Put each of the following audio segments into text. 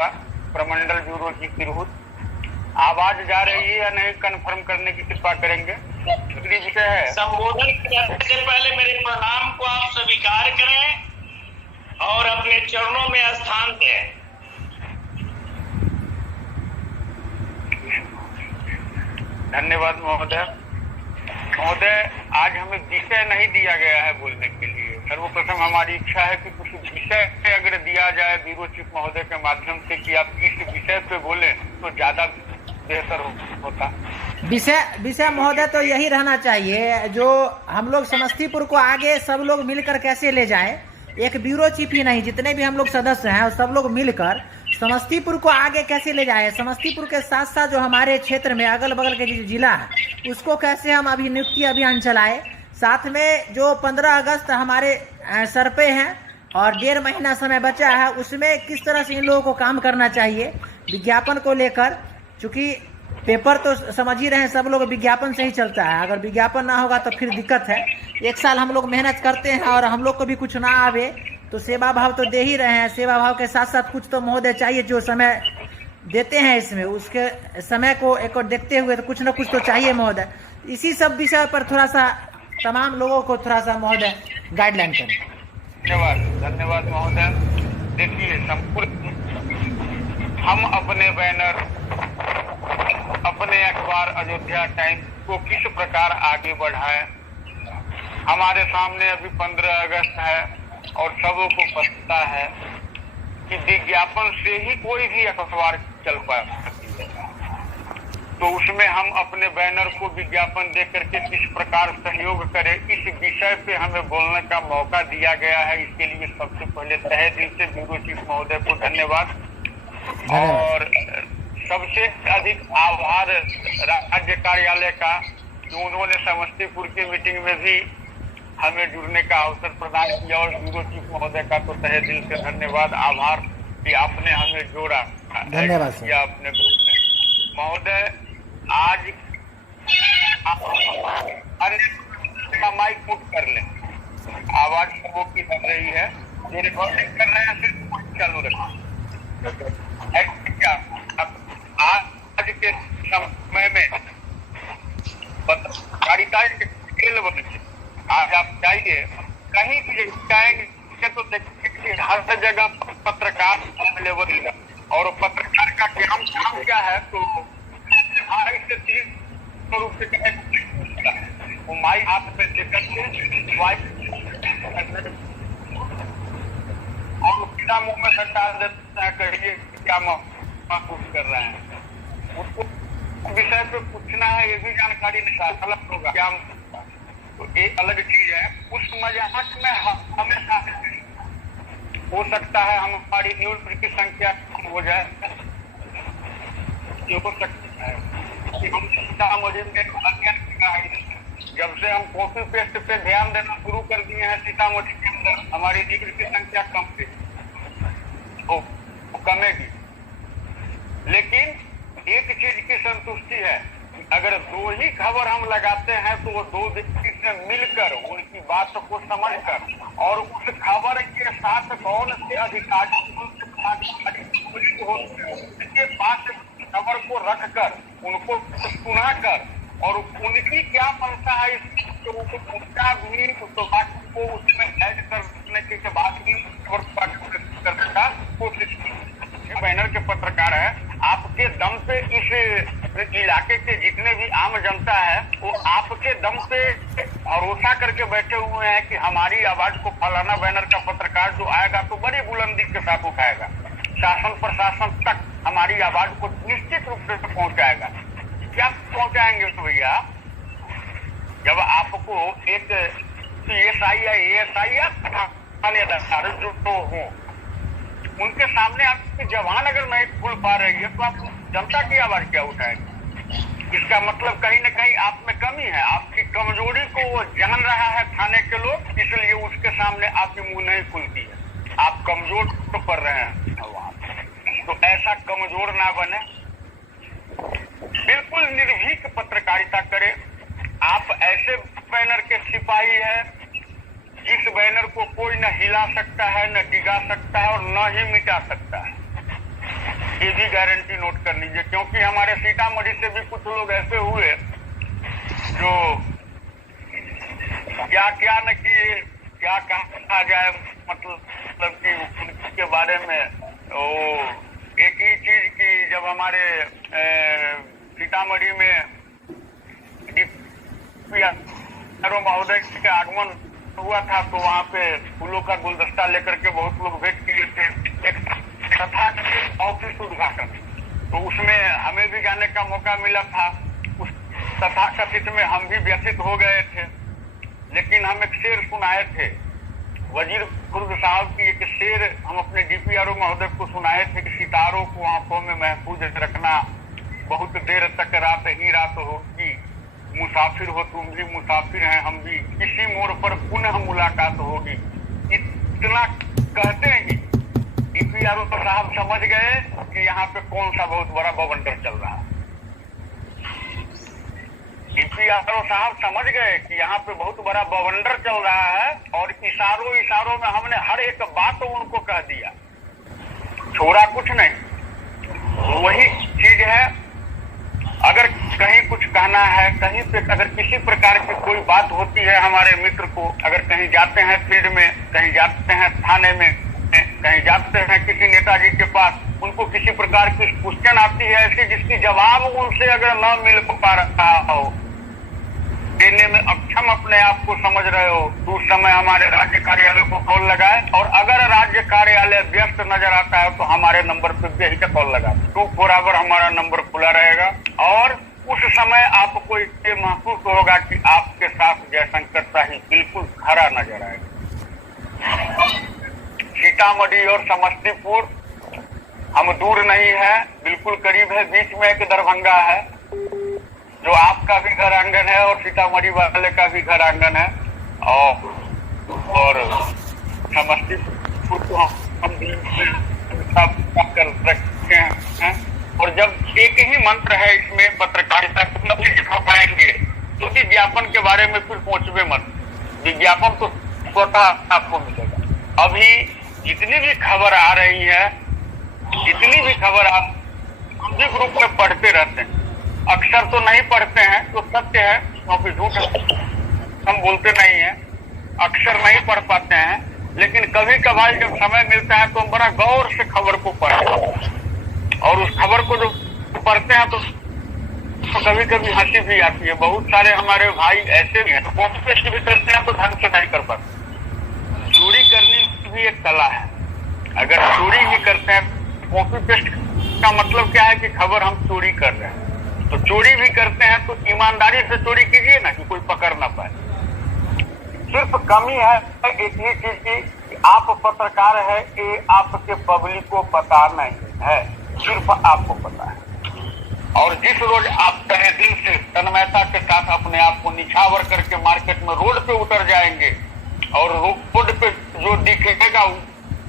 हुआ, प्रमंडल ब्यूरो की तिरहुत। आवाज जा रही है या नहीं, कंफर्म करने की कृपा करेंगे। दूसरी विषय है, संबोधन करने से पहले मेरे प्रणाम को आप स्वीकार करें और अपने चरणों में स्थान दें। धन्यवाद महोदय। महोदय, आज हमें विषय नहीं दिया गया है बोलने के लिए। सर्वप्रथम हमारी इच्छा है कि कुछ विषय अगर दिया जाए ब्यूरो चीफ महोदय के माध्यम से कि आप इस विषय पे बोलें तो ज्यादा बेहतर होता। विषय महोदय तो यही रहना चाहिए जो हम लोग समस्तीपुर को आगे सब लोग मिलकर कैसे ले जाए। एक ब्यूरो चीफ ही नहीं, जितने भी हम लोग सदस्य हैं और सब लोग मिलकर समस्तीपुर को आगे कैसे ले जाए। समस्तीपुर के साथ साथ जो हमारे क्षेत्र में अगल बगल के जो जिला है उसको कैसे हम अभी नियुक्ति अभियान चलाए। साथ में जो 15 अगस्त हमारे सर पे हैं और 1.5 महीना समय बचा है, उसमें किस तरह से इन लोगों को काम करना चाहिए विज्ञापन को लेकर। चूँकि पेपर तो समझ ही रहे हैं, सब लोग विज्ञापन से ही चलता है। अगर विज्ञापन ना होगा तो फिर दिक्कत है। 1 साल हम लोग मेहनत करते हैं और हम लोग को भी कुछ ना आवे तो सेवा भाव तो दे ही रहे हैं। सेवा भाव के साथ साथ कुछ तो महोदय चाहिए, जो समय देते हैं इसमें उसके समय को एक और देखते हुए तो कुछ ना कुछ तो चाहिए महोदय। इसी सब विषय पर थोड़ा सा तमाम लोगों को थोड़ा सा महोदय गाइडलाइन करें। धन्यवाद महोदय। देखिए, संपूर्ण हम अपने बैनर, अपने अखबार अयोध्या टाइम्स को किस प्रकार आगे बढ़ाएं। हमारे सामने अभी 15 अगस्त है और सबों को पता है कि विज्ञापन से ही कोई भी अखबार चल पाती है। तो उसमें हम अपने बैनर को विज्ञापन दे करके किस प्रकार सहयोग करें, इस विषय पे हमें बोलने का मौका दिया गया है। इसके लिए सबसे पहले तहे दिल से ब्यूरो चीफ महोदय को धन्यवाद। और सबसे अधिक आभार राज्य कार्यालय का, जो उन्होंने समस्तीपुर की मीटिंग में भी हमें जुड़ने का अवसर प्रदान किया। और ब्यूरो चीफ महोदय का तो तहे दिल से धन्यवाद, आभार कि आपने हमें जोड़ा, धन्यवाद किया अपने ग्रुप में। महोदय, आज अन्य माइक मुट कर लें, आवाज सबों की बन रही है। जो रिकॉर्डिंग कर रहे हैं सिर्फ चालू रखें। क्या आज के समय में पत्रकारिता के खेल बन गए। आज आप जाइए, कहीं भी जाएंगे तो देखिए हर जगह पत्रकार अवेलेबल है। और पत्रकार का काम क्या है, तो 2.5 से 3 रूप से वो माइक हाथ में लेकर के और सीधा मुंह में सटा देता है, कहिए क्या महसूस कर रहे हैं। उसको विषय पे पूछना है, ये भी जानकारी अलग होगा क्या, तो ये अलग चीज है। उस मजाक में हमेशा हो सकता है हमारी न्यूज की संख्या कम हो जाए। ये हो सकता है कि हम सीतामढ़ी में जब से हम कॉपी पेस्ट पे ध्यान देना शुरू कर दिए हैं, सीतामढ़ी के अंदर हमारी न्यूज की संख्या कम थी, तो कमेगी। लेकिन एक चीज की संतुष्टि है, अगर 2 ही खबर हम लगाते हैं तो वो 2 व्यक्ति से मिलकर उनकी बात को समझकर और उस खबर के साथ कौन से अधिकारी उनके पास खबर को रखकर उनको सुनाकर और उनकी क्या मंशा है तो उनका भी तो बात को उसमें ऐड करने के बाद भी करने का कोशिश की। बैनर के पत्रकार है, आपके दम पे इस इलाके के जितने भी आम जनता है वो आपके दम पे भरोसा करके बैठे हुए हैं कि हमारी आवाज को फलाना बैनर का पत्रकार जो आएगा तो बड़ी बुलंदी के साथ उठाएगा, शासन प्रशासन तक हमारी आवाज को निश्चित रूप से पहुंचाएगा। क्या पहुंचाएंगे तो भैया, जब आपको एक CSI या ASI या थानेदार जो हो उनके सामने आपके जवान अगर नहीं खुल पा रही है तो आप जनता की आवाज क्या उठाएंगे। इसका मतलब कहीं न कहीं आप में कमी है, आपकी कमजोरी को वो जान रहा है थाने के लोग, इसलिए उसके सामने आपकी मुंह नहीं खुलती है। आप कमजोर तो पड़ रहे हैं, तो ऐसा कमजोर ना बने, बिल्कुल निर्भीक पत्रकारिता करें। आप ऐसे बैनर के सिपाही है जिस बैनर को कोई न हिला सकता है, न डिगा सकता है और न ही मिटा सकता है। ये भी गारंटी नोट कर लीजिए, क्योंकि हमारे सीतामढ़ी से भी कुछ लोग ऐसे हुए जो क्या न किए, क्या कहा जाए, मतलब कि उनके बारे में वो एक ही चीज की, जब हमारे सीतामढ़ी में महोदय का आगमन हुआ था तो वहाँ पे फूलों का गुलदस्ता लेकर के बहुत लोग भेंट किए थे, एक तथाकथित ऑफिस उद्घाटन, तो उसमें हमें भी जाने का मौका मिला था। उस तथाकथित में हम भी व्यथित हो गए थे, लेकिन हम एक शेर सुनाए थे, वजीर खुर्द साहब की एक शेर हम अपने डीपीआरओ महोदय को सुनाए थे कि सितारों को आंखों में महफूज रखना, बहुत देर तक रात ही रात होगी, मुसाफिर हो तुम भी मुसाफिर हैं हम भी, किसी मोड़ पर पुनः मुलाकात होगी। इतना कहते ही डीपीआरओ साहब समझ गए कि यहाँ पे कौन सा बहुत बड़ा बवंडर चल रहा है। डीपीआरओ साहब समझ गए कि यहाँ पे बहुत बड़ा बवंडर चल रहा है, और इशारों में हमने हर एक बात उनको कह दिया, छोड़ा कुछ नहीं। वही चीज है, अगर कहीं कुछ कहना है, कहीं पे अगर किसी प्रकार की कोई बात होती है हमारे मित्र को, अगर कहीं जाते हैं फील्ड में, कहीं जाते हैं थाने में, कहीं जाते हैं किसी नेताजी के पास, उनको किसी प्रकार की क्वेश्चन आती है ऐसी जिसकी जवाब उनसे अगर न मिल पा रहा हो, देने में अक्षम अपने आप को समझ रहे हो, तो उस समय हमारे राज्य कार्यालय को कॉल लगाए, और अगर राज्य कार्यालय व्यस्त नजर आता है तो हमारे नंबर पे बेहिचक कॉल लगाए, 24 हमारा नंबर खुला रहेगा। और उस समय आपको ये महसूस होगा कि आपके साथ जयशंकर साहिब बिल्कुल खरा नजर आएगा। सीतामढ़ी और समस्तीपुर हम दूर नहीं है, बिल्कुल करीब है, बीच में एक दरभंगा है जो आपका भी घर आंगन है और सीतामढ़ी वाले का भी घर आंगन है, और समस्तीपुर को हम कर रखे हैं। और जब एक ही मंत्र है इसमें पत्रकारिता को दिखा पाएंगे तो विज्ञापन के बारे में फिर सोचवे मत, विज्ञापन तो स्वतः आपको मिलेगा। अभी जितनी भी खबर आ रही है, जितनी भी खबर आप हम भी ग्रुप में पढ़ते रहते हैं, अक्सर तो नहीं पढ़ते हैं तो सत्य है, क्योंकि झूठ हम बोलते नहीं हैं, अक्सर नहीं पढ़ पाते हैं, लेकिन कभी कभार जब समय मिलता है तो हम बड़ा गौर से खबर को पढ़ते हैं, और उस खबर को जो पढ़ते हैं तो कभी कभी हंसी भी आती है। बहुत सारे हमारे भाई ऐसे भी हैं तो कॉपी पेस्ट भी करते हैं तो ढंग से नहीं कर पाते। चोरी करने भी एक कला है, अगर चोरी भी करते हैं, कॉपी पेस्ट का मतलब क्या है कि खबर हम चोरी कर रहे हैं, तो चोरी भी करते हैं तो ईमानदारी से चोरी कीजिए ना कि कोई पकड़ ना पाए। सिर्फ कमी है एक ही चीज की, आप पत्रकार है, ये आपके पब्लिक को पता नहीं है, सिर्फ आपको पता है। और जिस रोज आप तहे दिल से तन्मयता के साथ अपने आप को निछावर करके मार्केट में रोड पे उतर जाएंगे, और रोड पे जो दिखेगा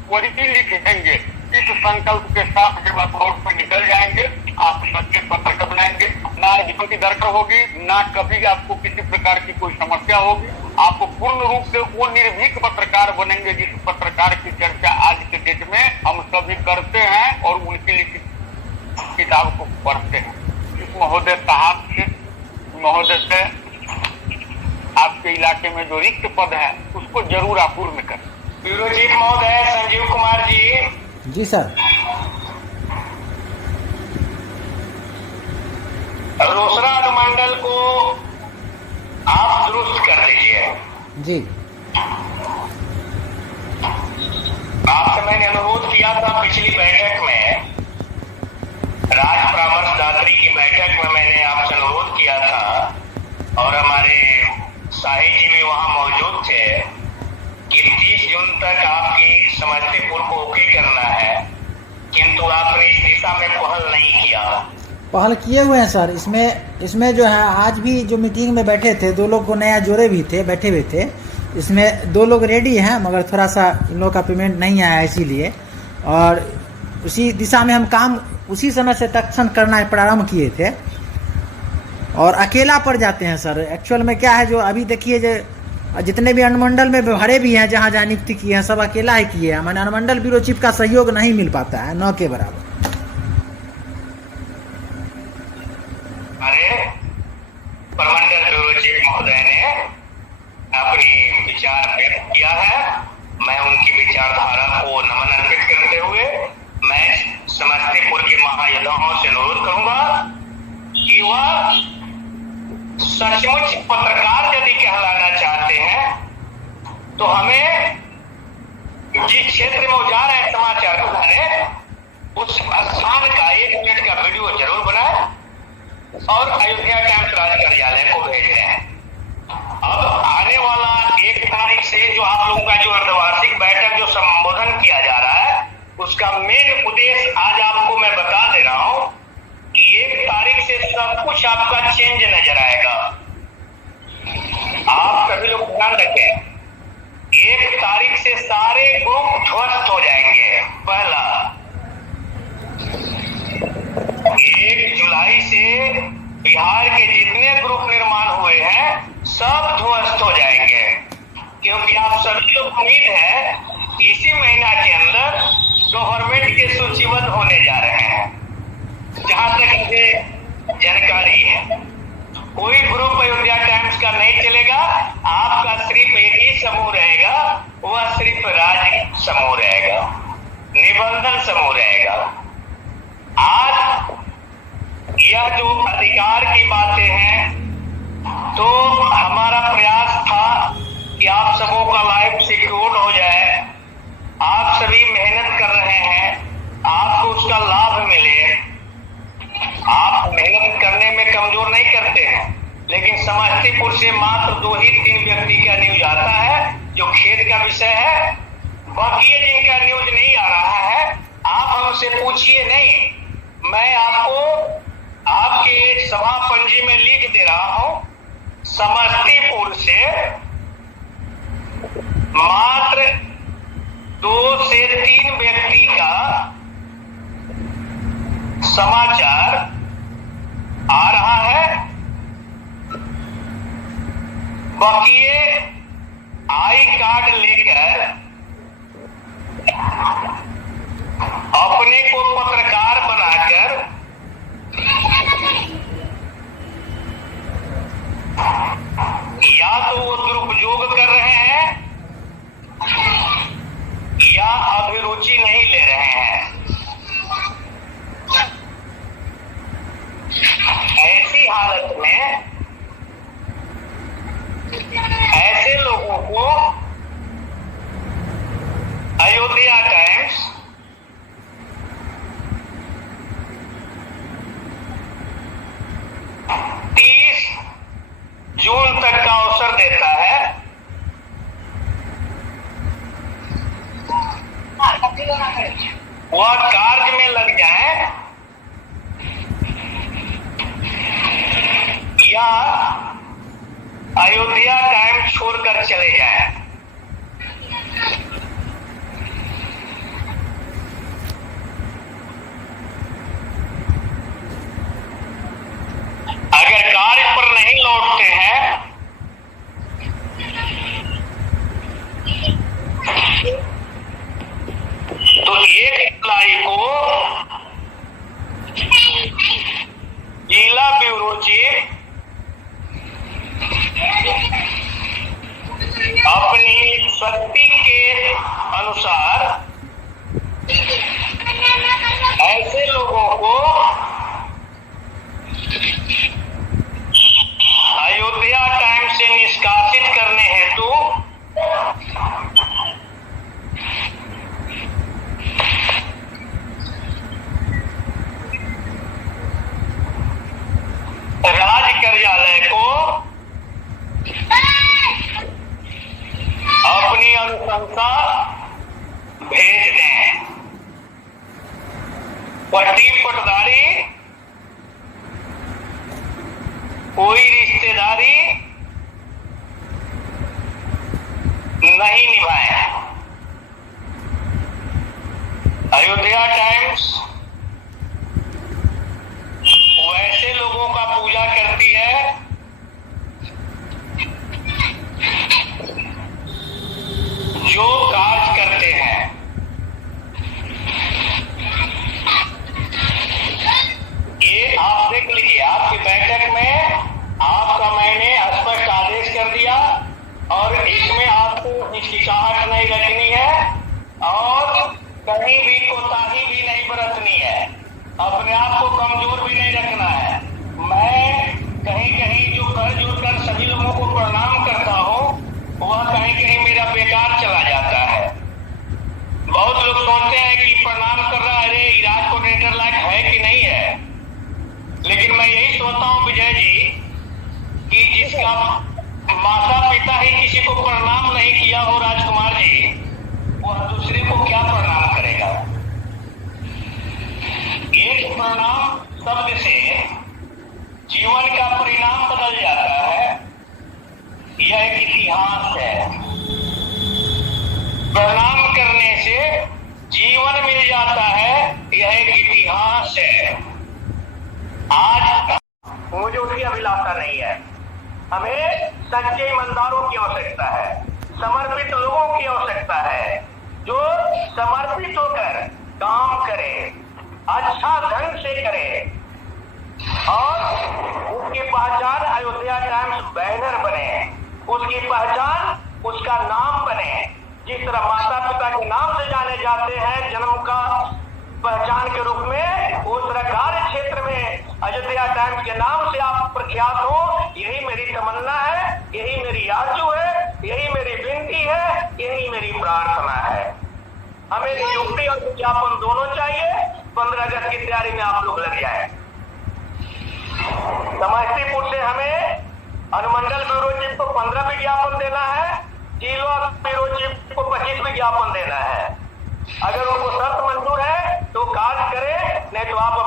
वही लिखेंगे, इस संकल्प के साथ जब आप रोड पर निकल जाएंगे, आप सच्चे पत्रकार बनाएंगे, ना जीवन की दरकार होगी, ना कभी आपको किसी प्रकार की कोई समस्या होगी, आप पूर्ण रूप से वो निर्भीक पत्रकार बनेंगे जिस पत्रकार की चर्चा आज के डेट में हम सभी करते हैं और उनकी लिखित किताब को पढ़ते हैं। इस महोदय साहब से, महोदय से आपके इलाके में जो रिक्त पद है उसको जरूर आप पूर्ण करें। ब्यूरो चीफ महोदय संजीव कुमार जी सर। रोसड़ा अनुमंडल को आप दुरुस्त कर दीजिए जी। आपसे मैंने अनुरोध किया था पिछली बैठक में, राज परामर्शदात्री की बैठक में मैंने आपसे अनुरोध किया था, और हमारे शाही जी भी वहां मौजूद थे, कि 30 जून तक आपकी समस्तीपुर को ओके करना है, किंतु आपने इस दिशा में पहल नहीं किया। पहल किए हुए हैं सर, इसमें जो है आज भी जो मीटिंग में बैठे थे, 2 लोग को नया जोड़े भी थे, बैठे हुए थे, इसमें 2 लोग रेडी हैं, मगर थोड़ा सा इन लोगों का पेमेंट नहीं आया इसीलिए, और उसी दिशा में हम काम उसी समय से तत्क्षण करना प्रारंभ किए थे। और अकेला पड़ जाते हैं सर, एक्चुअल में क्या है, जो अभी देखिए जो जितने भी अनुमंडल में भरे भी हैं, जहाँ जहाँ नियुक्ति किए हैं, सब अकेला ही किए हैं, मैंने अनुमंडल ब्यूरो चीफ का सहयोग नहीं मिल पाता है, न के बराबर। विचार व्यक्त किया है। मैं उनकी विचारधारा को नमन अर्पित करते हुए मैं समस्तीपुर के महायोद्धाओं से अनुरोध करूंगा कि वह सचमुच पत्रकार यदि कहलाना चाहते हैं तो हमें जिस क्षेत्र में वो जा रहे हैं समाचार बताने, उस स्थान का 1 मिनट का वीडियो जरूर बनाए और अयोध्या टाइम्स राज्य कार्यालय को भेज दें। अब आने वाला 1 तारीख से जो आप लोगों का जो अर्धवार्षिक बैठक जो संबोधन किया जा रहा है, उसका मेन उद्देश्य आज आपको मैं बता दे रहा हूं कि 1 तारीख से सब कुछ आपका चेंज नजर आएगा। आप सभी लोग ध्यान रखें, 1 तारीख से सारे ग्रुप ध्वस्त हो जाएंगे। पहला, 1 जुलाई से बिहार के जितने ग्रुप निर्माण हुए हैं सब ध्वस्त हो जाएंगे, क्योंकि आप सभी लोग उम्मीद है कि इसी महीना के अंदर गवर्नमेंट के सूचीबद्ध होने जा रहे हैं। जहां तक मुझे जानकारी है, कोई ग्रुप अयोध्या टाइम्स का नहीं चलेगा। आपका सिर्फ एक ही समूह रहेगा, वह सिर्फ राज्य समूह रहेगा, निबंधन समूह रहेगा। आज यह जो अधिकार की बातें हैं, तो हमारा प्रयास था कि आप सबों का लाइफ सिक्योर हो जाए। आप सभी मेहनत कर रहे हैं, आपको उसका लाभ मिले। आप मेहनत करने में कमजोर नहीं करते हैं, लेकिन समस्तीपुर से मात्र 2 ही 3 व्यक्ति का न्यूज आता है जो खेद का विषय है। बाकी जिनका न्यूज नहीं आ रहा है, आप हमसे पूछिए नहीं। मैं आपको आपके सभा पंजी में लिख दे रहा हूं, समस्तीपुर से मात्र 2 से 3 व्यक्ति का समाचार आ रहा है। बकिए आई कार्ड लेकर अपने को पत्रकार बनाकर या तो वो दुरुपयोग कर रहे हैं या अभिरुचि नहीं ले रहे हैं। ऐसी हालत में ऐसे लोगों को अयोध्या टाइम्स जून तक का अवसर देता है। वह कार्य में लग जाए या अयोध्या टाइम छोड़कर चले जाएं। अगर कार्य पर नहीं लौटते हैं तो 1 जुलाई को जिला ब्यूरो चीफ अपनी शक्ति के अनुसार ऐसे लोगों को अयोध्या टाइम्स से निष्कासित करने हेतु राज्य कार्यालय को अपनी अनुशंसा भेज दें। पट्टी पटदारी, कोई रिश्तेदारी नहीं निभाए। अयोध्या टाइम्स वैसे लोगों का पूजा करती है जो कार्य करते हैं। ये आप देख लीजिए, आपकी बैठक में नहीं रखनी है और कहीं भी कोताही भी नहीं बरतनी है। अपने आप को कमजोर भी नहीं रखना है। मैं कहीं कहीं जो कर जुड़कर सभी लोगों को प्रणाम करता हूँ वह कहीं कहीं मेरा बेकार चला जाता है। बहुत लोग सोचते हैं कि प्रणाम कर रहा है, अरे इराज कोऑर्डिनेटर लायक है कि नहीं है। लेकिन मैं यही सोचता हूँ विजय जी कि जिसका माता पिता ही किसी को प्रणाम नहीं किया हो राजकुमार जी, वह दूसरे को क्या प्रणाम करेगा। एक प्रणाम शब्द से जीवन का परिणाम बदल जाता है। यह एक इतिहास है। प्रणाम करने से जीवन मिल जाता है, यह एक इतिहास है। आज मुझे उसकी अभिलाषा नहीं है। हमें सच्चे ईमानदारों की आवश्यकता है, समर्पित लोगों की आवश्यकता है, जो समर्पित होकर काम करे, अच्छा ढंग से करे और उसकी पहचान अयोध्या टाइम्स बैनर बने, उसकी पहचान उसका नाम बने। जिस तरह माता पिता के नाम से जाने जाते हैं जन्म का पहचान के रूप में, उस तरह कार्य क्षेत्र में अयोध्या टाइम्स के नाम से आप प्रख्यात हो, यही मेरी तमन्ना है, यही मेरी आरज़ू है, यही मेरी विनती है, यही मेरी प्रार्थना है। हमें नियुक्ति और विज्ञापन दोनों चाहिए। 15 अगस्त की तैयारी में आप लोग लग जाए। समस्तीपुर से हमें अनुमंडल ब्यूरो चीफ को 15 विज्ञापन देना है, जिला ब्यूरो चीफ को 25 विज्ञापन देना है। अगर उनको शर्त मंजूर है तो कार्य करें, नहीं तो आप